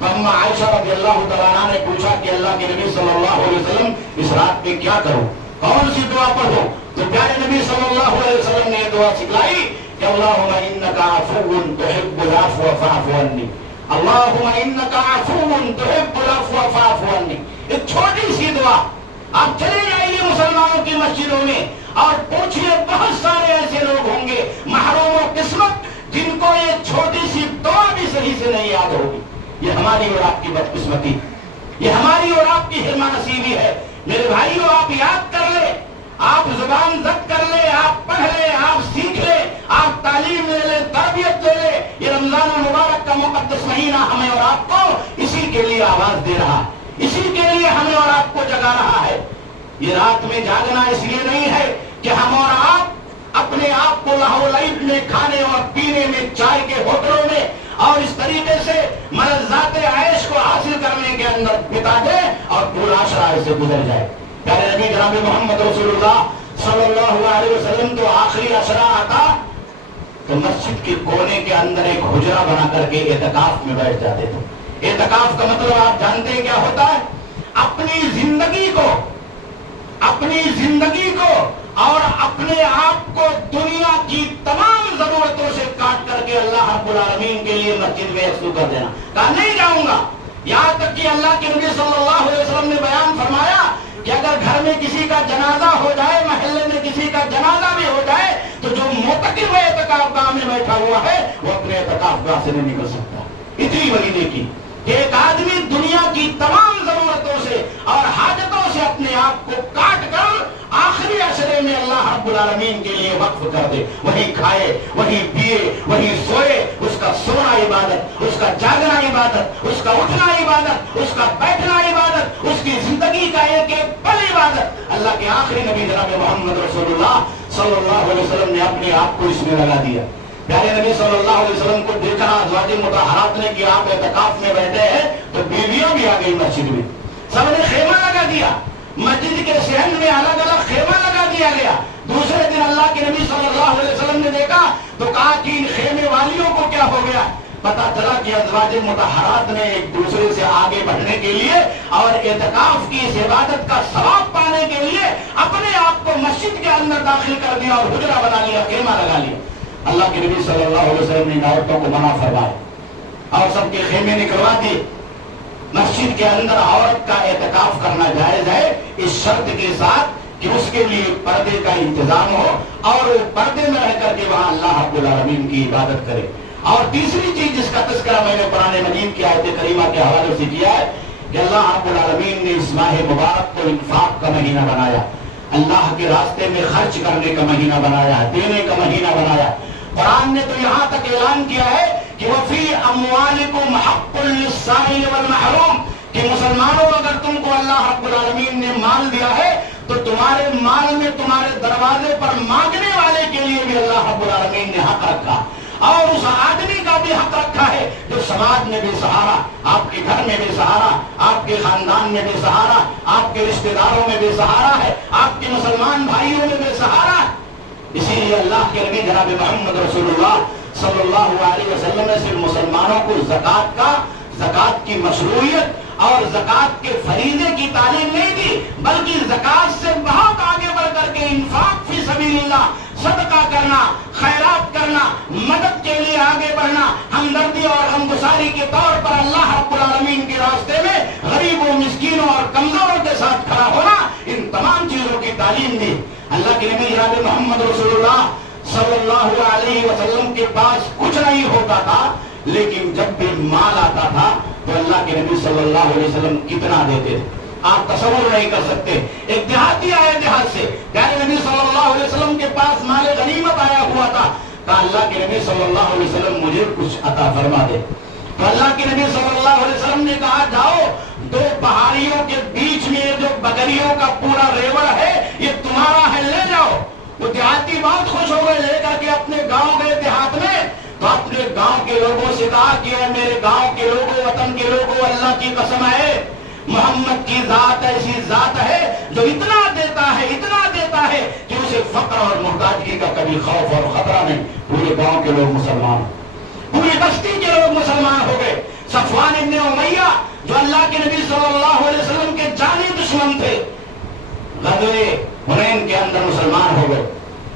اما عائشہ رضی اللہ تعالیٰ عنہ نے پوچھا کہ اللہ کے نبی صلی اللہ علیہ وسلم اس رات میں کیا کروں، کون سی دعا پڑھوں؟ تو پیارے نبی صلی اللہ علیہ وسلم نے یہ دعا سکھلائی کہ اللہم انک عفو تحب العفو فاعف عنی، اللہم انک عفو تحب العفو فاعف عنی۔ ایک چھوٹی سی دعا، آپ چلے جائیے مسلمانوں کی مسجدوں میں اور پوچھئے، بہت سارے ایسے لوگ ہوں گے محروم و قسمت جن کو یہ چھوٹی سی دعا بھی صحیح سے نہیں یاد ہوگی۔ یہ ہماری اور آپ کی بدقسمتی، یہ ہماری اور آپ کی حرمہ نصیبی ہے۔ میرے بھائیو، آپ یاد کر لیں، آپ زبان ضبط کر لیں، آپ پڑھ لیں، آپ سیکھ لیں، آپ تعلیم لے لیں، تربیت لے لیں۔ یہ رمضان المبارک کا مقدس مہینہ ہمیں اور آپ کو اسی کے لیے آواز دے رہا ہے، اسی کے لیے ہمیں اور آپ کو جگا رہا ہے۔ یہ رات میں جاگنا اس لیے نہیں ہے کہ ہم اور آپ اپنے آپ کو لہو لعب میں، کھانے اور پینے میں، چائے کے ہوٹلوں میں اور اس طریقے سے ملذات عیش کو حاصل کرنے کے اندر بتا دیں اور پورا عشرہ سے گزر جائے۔ پیارے نبی جناب محمد رسول اللہ صلی اللہ علیہ وسلم تو آخری عشرہ آتا تو مسجد کے کونے کے اندر ایک حجرہ بنا کر کے اعتکاف میں بیٹھ جاتے تھے۔ اعتکاف کا مطلب آپ جانتے ہیں کیا ہوتا ہے؟ اپنی زندگی کو اور اپنے آپ کو دنیا کی تمام ضرورتوں سے کاٹ کر کے اللہ رب العالمین کے لیے مسجد میں یکسو کر دینا۔ کہا نہیں جاؤں گا، یہاں تک کہ اللہ کے نبی صلی اللہ علیہ وسلم نے بیان فرمایا کہ اگر گھر میں کسی کا جنازہ ہو جائے، محلے میں کسی کا جنازہ بھی ہو جائے، تو جو معتکف اعتکاف گاہ میں بیٹھا ہوا ہے وہ اپنے اعتکاف گاہ سے نہیں نکل سکتا۔ اتنی بڑی نیکی کہ ایک آدمی دنیا کی تمام ضرورتوں سے اور حاجتوں سے اپنے آپ کو کاٹ کر آخری عشرے میں اللہ رب العالمین کے لیے وقف کر دے، وہی کھائے، وہی پیے، وہی سوئے، اس کا سونا عبادت، اس کا جاگنا عبادت، اس کا اٹھنا عبادت، اس کا بیٹھنا عبادت، اس کی زندگی کا ایک ایک پل عبادت۔ اللہ کے آخری نبی جناب محمد رسول اللہ صلی اللہ علیہ وسلم نے اپنے آپ کو اس میں لگا دیا۔ پیارے نبی صلی اللہ علیہ وسلم کو دیکھا ازواج مطہرات نے کہ آپ اعتکاف میں بیٹھے ہیں تو بیویاں بھی آ گئی مسجد میں، سب نے خیمہ لگا دیا، مسجد کے صحن میں الگ الگ خیمہ لگا دیا گیا۔ دوسرے دن اللہ کے نبی صلی اللہ علیہ وسلم نے دیکھا تو کہا کہ ان خیمے والیوں کو کیا ہو گیا؟ پتا چلا کہ ازواج مطہرات نے ایک دوسرے سے آگے بڑھنے کے لیے اور اعتکاف کی اس عبادت کا ثواب پانے کے لیے اپنے آپ کو مسجد کے اندر داخل کر دیا اور حجرہ بنا لیا، خیمہ لگا لیا۔ اللہ کے نبی صلی اللہ علیہ وسلم نے عورتوں کو منع فرمایا اور سب کے خیمے نکلوا دیے۔ مسجد کے اندر عورت کا اعتکاف کرنا جائز ہے اس شرط کے ساتھ کہ اس کے لیے پردے کا انتظام ہو اور وہ پردے میں رہ کر کے وہاں اللہ رب العالمین کی عبادت کرے۔ اور تیسری چیز جس کا تذکرہ میں نے قرآن مجید کی آیت کریمہ کے حوالے سے کیا ہے کہ اللہ رب العالمین نے اس ماہ مبارک کو انفاق کا مہینہ بنایا، اللہ کے راستے میں خرچ کرنے کا مہینہ بنایا، دینے کا مہینہ بنایا۔ قرآن نے تو یہاں تک اعلان کیا ہے کہ وَفِي أَمْوَالِكُمْ حَقٌّ لِلسَّائِلِ وَالْمَحْرُومِ، کہ مسلمانوں اگر تم کو اللہ رب العالمین نے مال دیا ہے تو تمہارے مال میں تمہارے دروازے پر مانگنے والے کے لیے بھی اللہ رب العالمین نے حق رکھا، اور اس آدمی کا بھی حق رکھا ہے جو سماج میں بے سہارا، آپ کے گھر میں بے سہارا، آپ کے خاندان میں بے سہارا، آپ کے رشتہ داروں میں بے سہارا ہے، آپ کے مسلمان بھائیوں میں بے سہارا ہے۔ اسی لیے اللہ کے نبی جناب محمد رسول اللہ صلی اللہ علیہ وسلم نے صرف مسلمانوں کو زکوٰۃ کی مشروعیت اور زکوٰۃ کے فریضے کی تعلیم نہیں دی، بلکہ زکوٰۃ سے بہت آگے بڑھ کر کے انفاق فی سبیل اللہ، صدقہ کرنا، خیرات کرنا، مدد کے لیے آگے بڑھنا، ہمدردی اور غمگساری کے طور پر اللہ رب العالمین کے راستے میں غریبوں، مسکینوں اور کمزوروں کے ساتھ کھڑا ہونا، ان تمام چیزوں کی تعلیم دی۔ اللہ کے نبی جناب محمد رسول اللہ صلی اللہ علیہ وسلم کے پاس کچھ نہیں ہوتا تھا، لیکن جب بھی مال آتا تھا تو اللہ کے نبی صلی اللہ علیہ وسلم کتنا دیتے تھے آپ تصور نہیں کر سکتے۔ ایک دیہاتی آئے دیہات سے، پیارے نبی صلی اللہ علیہ وسلم کے پاس مال غنیمت آیا ہوا تھا، کہا اللہ کے نبی صلی اللہ علیہ وسلم مجھے کچھ عطا فرما دے۔ تو اللہ کے نبی صلی اللہ علیہ وسلم نے کہا جاؤ، دو پہاڑیوں کے بیچ میں جو بکریوں کا پورا ریوڑ ہے یہ تمہارا ہے، لے جاؤ۔ وہ دیہاتی بہت خوش ہو گئے، لے کر کے اپنے گاؤں گئے دیہات میں، تو اپنے گاؤں کے لوگوں سے کہا کہ اے میرے گاؤں کے لوگوں، وطن کے لوگوں، اللہ کی قسم ہے محمد کی ذات ایسی ذات ہے جو اتنا دیتا ہے کہ اسے فقر اور محتاجگی کا کبھی خوف اور خطرہ نہیں۔ پورے گاؤں کے لوگ مسلمان، پوری بستی کے لوگ مسلمان ہو گئے۔ صفوان ابن امیہ جو اللہ کے نبی صلی اللہ علیہ وسلم کے جانی دشمن تھے، غزوہ حنین کے اندر مسلمان ہو گئے،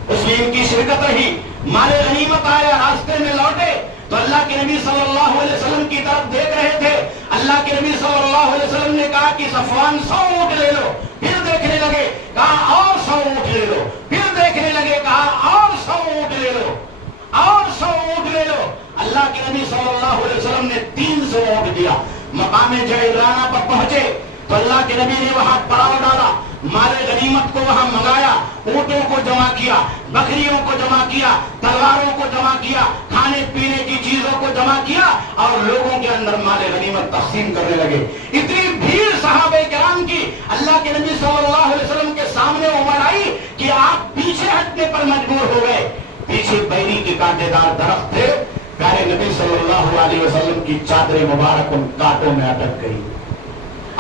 اس میں ان کی شرکت رہی۔ مال غنیمت آیا، راستے میں لوٹے تو اللہ کے نبی صلی اللہ علیہ وسلم کی طرف دیکھ رہے تھے۔ اللہ کے نبی صلی اللہ علیہ وسلم نے کہا کہ صفوان 100 اونٹ لے لو، پھر دیکھنے لگے، کہا اور 100 اونٹ لے لو، پھر دیکھنے لگے، کہا اور 100 اونٹ لے لو، اور 100 اونٹ لے لو۔ اللہ کے نبی صلی اللہ علیہ وسلم نے 300 اونٹ دیا۔ مقام جعرانہ پر پہنچے تو اللہ کے نبی نے وہاں پڑاؤ ڈالا، مال غنیمت کو وہاں منگایا، اونٹوں کو جمع کیا، بکریوں کو جمع کیا، تلواروں کو جمع کیا، کھانے پینے کی چیزوں کو جمع کیا اور لوگوں کے اندر مال غنیمت تقسیم کرنے لگے۔ اتنی بھیڑ صحابہ کرام کی اللہ کے نبی صلی اللہ علیہ وسلم کے سامنے عمر آئی کہ آپ پیچھے ہٹنے پر مجبور ہو گئے۔ پیچھے بیری کے کانٹے دار درخت تھے، پیارے نبی صلی اللہ علیہ وسلم کی چادر مبارک ان کانٹوں میں اٹک گئی۔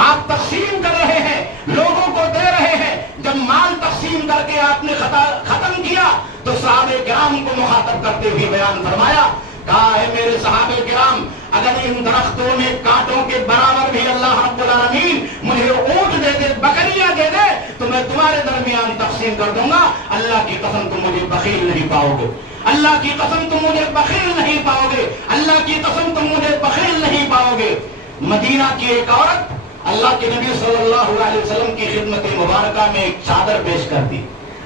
آپ تقسیم کر رہے ہیں، لوگوں کو دے رہے ہیں۔ جب مال تقسیم کر کے آپ نے ختم کیا تو صحابہ کرام کو مخاطب کرتے ہوئے بیان فرمایا، کہا ہے میرے صحابہ کرام، اگر ان درختوں میں کانٹوں کے برابر بھی اللہ رب العالمین مجھے اونٹ دے دے، بکریاں دے دے تو میں تمہارے درمیان تقسیم کر دوں گا۔ اللہ کی قسم تم مجھے بخیل نہیں پاؤ گے، اللہ کی قسم تم مجھے بخیل نہیں پاؤ گے، اللہ کی قسم تم مجھے بخیل نہیں پاؤ گے۔ مدینہ کی ایک عورت اللہ کے نبی صلی اللہ علیہ وسلم کی خدمت مبارکہ میں ایک چادر پیش کر دی۔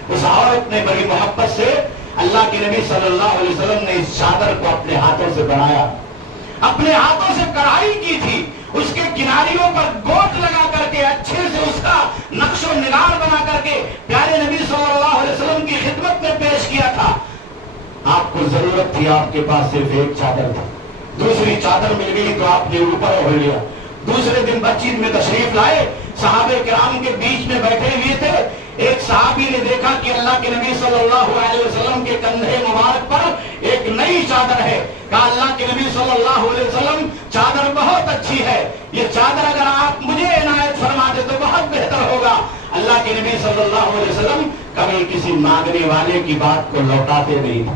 اس عورت نے بڑی محبت سے اللہ کے نبی صلی اللہ علیہ وسلم نے اس چادر کو اپنے ہاتھوں سے بنایا، اپنے ہاتھوں سے کڑھائی کی تھی، اس کے کناریوں پر گوٹ لگا کر کے اچھے سے اس کا نقش و نگار بنا کر کے پیارے نبی صلی اللہ علیہ وسلم کی خدمت میں پیش کیا تھا۔ آپ کو ضرورت تھی، آپ کے پاس صرف ایک چادر تھی، دوسری چادر مل گئی تو آپ نے اوپر ہو لیا۔ دوسرے دن مسجد میں تشریف لائے، صحابہ کرام کے بیچ میں بیٹھے ہوئے تھے۔ ایک صحابی نے دیکھا کہ اللہ کے نبی صلی اللہ علیہ وسلم کے کندھے مبارک پر ایک نئی چادر ہے۔ کہا اللہ کے نبی صلی اللہ علیہ وسلم چادر بہت اچھی ہے، یہ چادر اگر آپ مجھے عنایت فرما دے تو بہت بہتر ہوگا۔ اللہ کے نبی صلی اللہ علیہ وسلم کبھی کسی مانگنے والے کی بات کو لوٹاتے نہیں،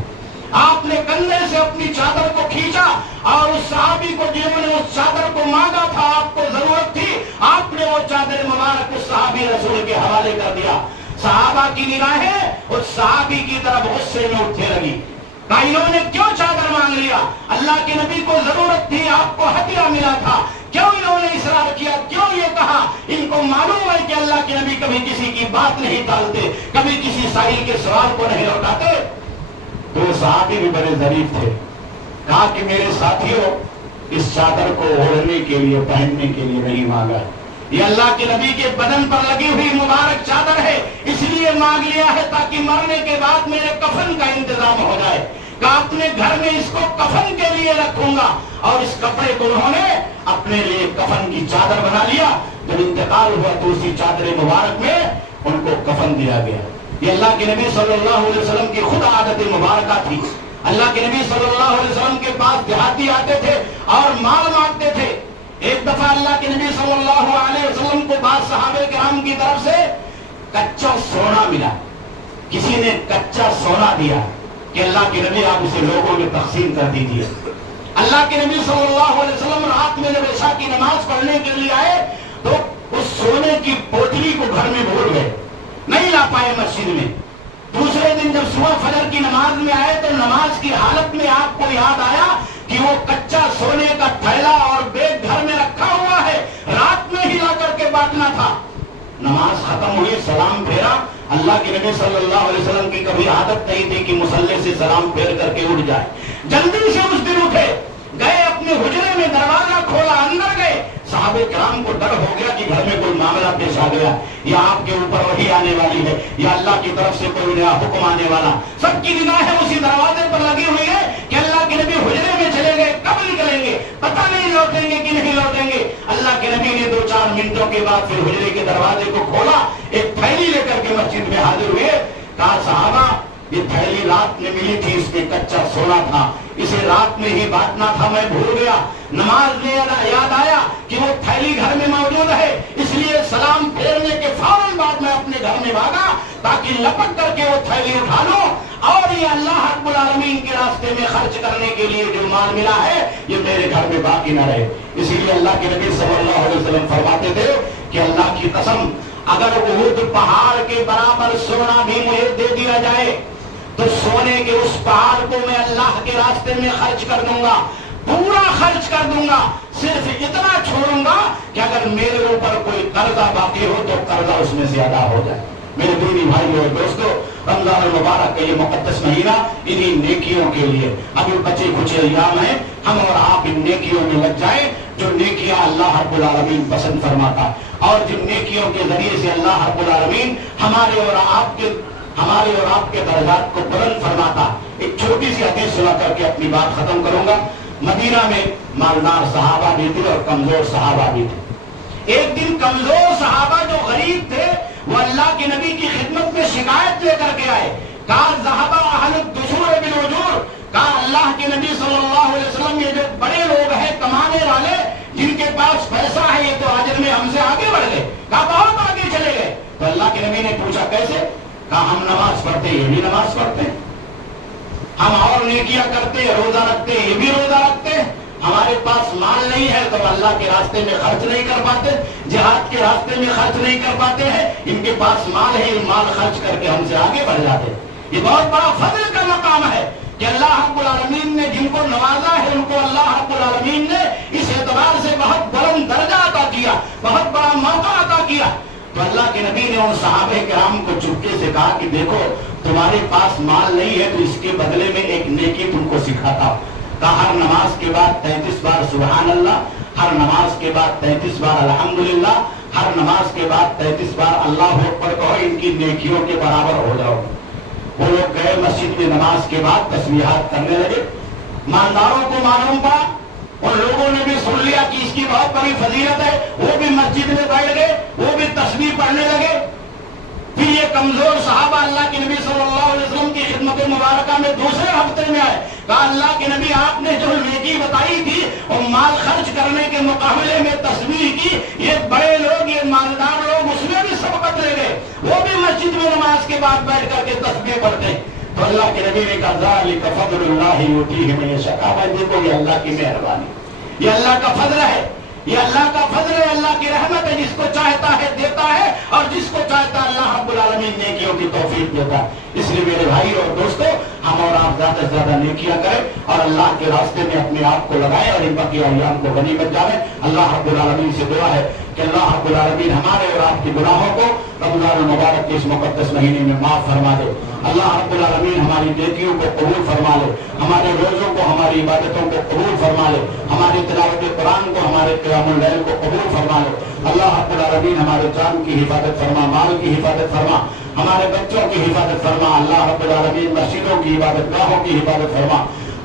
آپ نے کندھے سے اپنی چادر کو کھینچا اور اس صحابی کو جنہوں نے اس چادر کو مانگا تھا، آپ کو ضرورت تھی، آپ نے وہ چادر مبارک اس صحابی رسول کے حوالے کر دیا۔ صحابہ کی نگاہیں اس صحابی کی طرف غصے میں اٹھنے لگی، کہا انہوں نے کیوں چادر مانگ لیا؟ اللہ کے نبی کو ضرورت تھی، آپ کو ہدیہ ملا تھا، کیوں انہوں نے اصرار کیا، کیوں یہ کہا؟ ان کو معلوم ہے کہ اللہ کے نبی کبھی کسی کی بات نہیں ٹالتے، کبھی کسی سائل کے سوال کو نہیں لوٹاتے۔ تو صحابی بھی بڑے ظریف تھے، کہا کہ میرے ساتھیوں، اس چادر کو اوڑھنے کے لیے، پہننے کے لیے نہیں مانگا، یہ اللہ کے نبی کے بدن پر لگی ہوئی مبارک چادر ہے، اس لیے مانگ لیا ہے تاکہ مرنے کے بعد میرے کفن کا انتظام ہو جائے۔ کہا اپنے گھر میں اس کو کفن کے لیے رکھوں گا، اور اس کپڑے کو انہوں نے اپنے لیے کفن کی چادر بنا لیا۔ جب انتقال ہوا تو اسی چادر مبارک میں ان کو کفن دیا گیا۔ یہ اللہ کے نبی صلی اللہ علیہ وسلم کی خود عادت مبارکہ تھی۔ اللہ کے نبی صلی اللہ علیہ وسلم کے پاس دیہاتی آتے تھے اور مال مانگتے تھے۔ ایک دفعہ اللہ کے نبی صلی اللہ علیہ وسلم کو بعض صحابہ کرام کی طرف سے کچا سونا ملا، کسی نے کچا سونا دیا کہ اللہ کے نبی آپ اسے لوگوں میں تقسیم کر دیجیے۔ اللہ کے نبی صلی اللہ علیہ وسلم رات میں جب عشاء کی نماز پڑھنے کے لیے آئے تو اس سونے کی پوٹلی کو گھر میں بھول گئے، نہیں لا پائے مسجد میں۔ دوسرے دن جب صبح فجر کی نماز میں آئے تو نماز کی حالت میں آپ کو یاد آیا کہ وہ کچا سونے کا تھیلا اور بیگ گھر میں رکھا ہوا ہے، رات میں ہی لا کر کے بانٹنا تھا۔ نماز ختم ہوئی، سلام پھیرا، اللہ کے نبی صلی اللہ علیہ وسلم کی کبھی عادت نہیں تھی کہ مصلی سے سلام پھیر کر کے اٹھ جائے. جلدی سے اس دن اٹھے, گئے اپنے حجرے میں, دروازہ کھولا, اندر گئے. صحابہ کرام کو ڈر ہو گیا کہ گھر میں کوئی معاملہ پیش آ گیا, یا آپ کے اوپر وحی آنے والی ہے, یا اللہ کی طرف سے کوئی نیا حکم آنے والا. سب کی نگاہیں اسی دروازے پر لگی ہوئی ہے کہ اللہ کے نبی حجرے میں چلے گئے, کب نکلیں گے, پتہ نہیں لوٹیں گے کہ نہیں لوٹیں گے. اللہ کے نبی نے 2-4 منٹوں کے بعد پھر حجرے کے دروازے کو کھولا, ایک تھیلی لے کر کے مسجد میں حاضر ہوئے. کہا صحابہ یہ تھیلی رات میں ملی تھی, اس میں کچا سونا تھا, اسے رات میں ہی بانٹنا تھا, میں بھول گیا. نماز میں یاد آیا کہ وہ تھیلی گھر میں موجود ہے, اس لیے سلام پھیرنے کے فوراً بعد میں اپنے گھر میں بھاگا تاکہ لپک کر کے وہ تھیلی اٹھا لوں, اور یہ اللہ رب العالمین کے راستے میں خرچ کرنے کے لیے جو مال ملا ہے یہ میرے گھر میں باقی نہ رہے. اسی لیے اللہ کے نبی صلی اللہ علیہ وسلم فرماتے تھے کہ اللہ کی قسم اگر احد پہاڑ کے برابر سونا بھی مجھے دے دیا جائے تو سونے کے اس پہاڑ کو میں اللہ کے راستے میں خرچ کر دوں گا, پورا خرچ کر دوں گا. صرف اتنا چھوڑوں گا کہ اگر میرے اوپر کوئی قرضہ باقی ہو تو قرضہ اس میں سے ادا ہو جائے. میرے دینی بھائی اور دوستو, رمضان المبارک کا یہ مقدس مہینہ انہی نیکیوں کے لیے. ابھی بچے کچھ ایام ہیں, ہم اور آپ ان نیکیوں میں لگ جائیں جو نیکیاں اللہ رب العالمین پسند فرماتا, اور جن نیکیوں کے ذریعے سے اللہ رب العالمین ہمارے اور آپ کے درجات کو بلند فرماتا. ایک چھوٹی سی حدیث سنا کر کے اپنی بات ختم کروں گا. مدینہ میں مالدار صحابہ بھی تھے اور کمزور صحابہ بھی تھے. ایک دن کمزور صحابہ جو غریب تھے وہ اللہ کے نبی کی خدمت میں شکایت لے کر کے آئے. کہا ذہب اہل الدثور بالاجور, کہا اللہ کے نبی صلی اللہ علیہ وسلم یہ جو بڑے لوگ ہیں کمانے والے جن کے پاس پیسہ ہے, یہ تو اجر میں ہم سے آگے بڑھ گئے. کہا بہت آگے چلے گئے. تو اللہ کے نبی نے پوچھا کیسے؟ کہا ہم نماز پڑھتے یہ بھی نماز پڑھتے ہیں, ہم اور نیکیاں کرتے روزہ رکھتے یہ بھی روزہ رکھتے ہیں, ہمارے پاس مال نہیں ہے تو اللہ کے راستے میں خرچ نہیں کر پاتے, جہاد کے راستے میں خرچ نہیں کر پاتے ہیں. ان کے پاس مال ہے, مال خرچ کر کے ہم سے آگے بڑھ جاتے. یہ بہت بڑا فضل کا مقام ہے کہ اللہ رب العالمین نے جن کو نوازا ہے ان کو اللہ رب العالمین نے اس اعتبار سے بہت بلند درجہ عطا کیا, بہت بڑا موقع عطا کیا. تو اللہ کے نبی نے ان صحابہ کرام کو چپکے سے کہا کہ دیکھو تمہارے پاس مال نہیں ہے تو اس کے بدلے میں ایک نیکی تم کو سکھاتا ہوں. کہا ہر نماز کے بعد 33 بار سبحان اللہ, ہر نماز کے بعد 33 بار الحمدللہ, ہر نماز کے بعد 33 بار اللہ اکبر کہو, ان کی نیکیوں کے برابر ہو جاؤ. وہ لوگ گئے مسجد میں, نماز کے بعد تسبیحات کرنے لگے. مالداروں کو معلوم پڑا, اور لوگوں نے بھی سن لیا کہ اس کی بہت بڑی فضیلت ہے, وہ بھی مسجد میں بیٹھ گئے, وہ بھی تسبیح پڑھنے لگے. پھر یہ کمزور صحابہ اللہ کے نبی صلی اللہ علیہ وسلم کی خدمت مبارکہ میں دوسرے ہفتے میں آئے. کہا اللہ کے نبی آپ نے جو نیکی بتائی تھی اور مال خرچ کرنے کے مقابلے میں تسبیح کی, یہ بڑے لوگ, یہ مالدار لوگ اس میں بھی سبقت لے گئے, وہ بھی مسجد میں نماز کے بعد بیٹھ کر کے تسبیح پڑھتے. تو اللہ کے نبی نے کہا ذالک فضل اللہ یؤتیہ من یشاء. دیکھو یہ اللہ کی مہربانی, یہ اللہ کا فضل ہے, یہ اللہ کا فضل ہے, اللہ کی رحمت ہے. جس کو چاہتا ہے دیتا ہے, اور جس کو چاہتا ہے اللہ رب العالمین نیکیوں کی توفیق دیتا ہے. اس لیے میرے بھائی اور دوستو, ہم اور آپ زیادہ سے زیادہ نیکیاں کریں اور اللہ کے راستے میں اپنے آپ کو لگائیں اور ان باقی ایام کو غنیمت جانیں. اللہ رب العالمین سے دعا ہے کہ اللہ رب العالمین ہمارے اور آپ کے گناہوں کو رمضان المبارک کے اس مقدس مہینے میں معاف فرما دے. اللہ رب العالمین ہماری نیکیوں کو قبول فرما لے, ہمارے روزوں کو, ہماری عبادتوں کو قبول فرما لے, ہماری تلاوت قرآن کو, ہمارے قیام اللیل کو قبول فرما لے. اللہ رب العالمین ہمارے جان کی حفاظت فرما, مال کی حفاظت فرما, ہمارے بچوں کی حفاظت فرما. اللہ رب العالمین مسجدوں کی, عبادت گاہوں کی حفاظت فرما.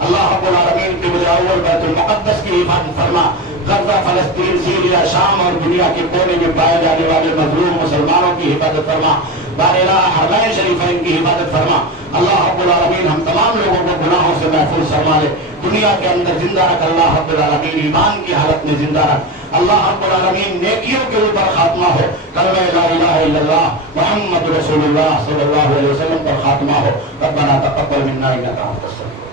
اللہ رب العالمین کے اول بیت المقدس کی حفاظت فرما. غزہ, فلسطین, سیریا, شام اور دنیا کے کونے میں پائے جانے والے مظلوم مسلمانوں کی حفاظت فرما. بارہ حرمین شریفین کی حفاظت فرما. اللہ رب العالمین ہم تمام لوگوں کو گناہوں سے محفوظ فرما لے. دنیا کے اندر زندہ رکھ اللہ رب العالمین, ایمان کی حالت میں زندہ رکھ. اللہ رب العالمین نیکیوں کے اوپر خاتمہ ہو, کلمہ لا الہ الا اللہ محمد رسول اللہ صلی اللہ علیہ وسلم پر خاتمہ ہو. ربنا تقبل منا انک انت السمیع